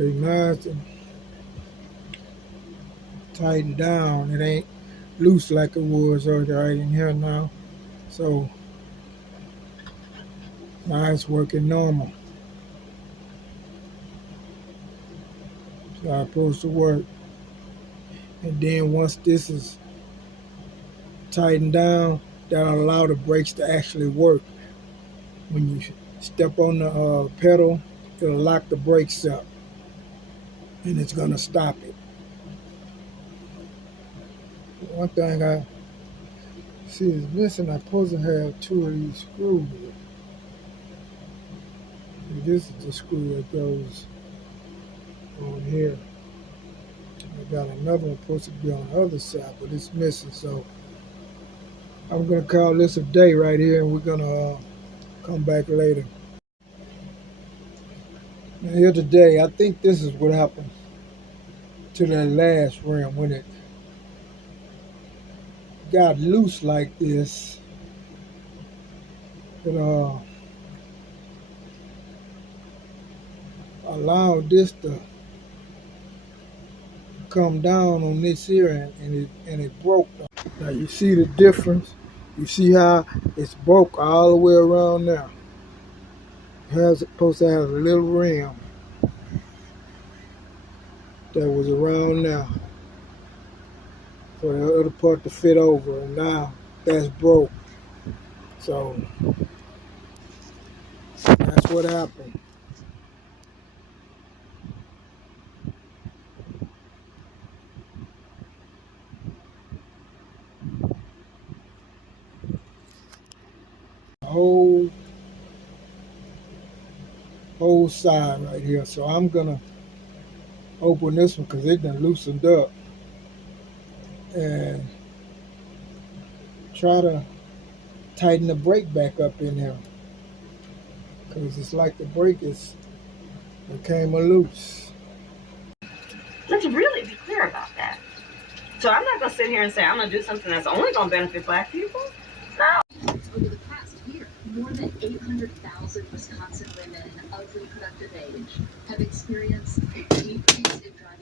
Okay, now it's tightened down. It ain't loose like it was right in here now. So now it's working normal. So I'm supposed to work. And then once this is tightened down, that'll allow the brakes to actually work. When you step on the pedal, it'll lock the brakes up and it's gonna stop it. One thing I see is missing, I'm supposed to have two of these screws. And this is the screw that goes on here. I got another one supposed to be on the other side, but it's missing. So I'm gonna call this a day right here, and we're gonna come back later. Now here today, I think this is what happened to that last rim when it got loose like this. It allowed this to come down on this here, and it broke. Now you see the difference. You see how it's broke all the way around now. It's supposed to have a little rim that was around now for the other part to fit over, and now that's broke. So that's what happened. The whole side right here. So I'm gonna open this one because it done loosened up and try to tighten the brake back up in there because it's like the brake became loose. Let's really be clear about that. So I'm not going to sit here and say I'm going to do something that's only going to benefit Black people. No. Over the past year, more than 800,000 Wisconsin women of reproductive age have experienced a decrease in driving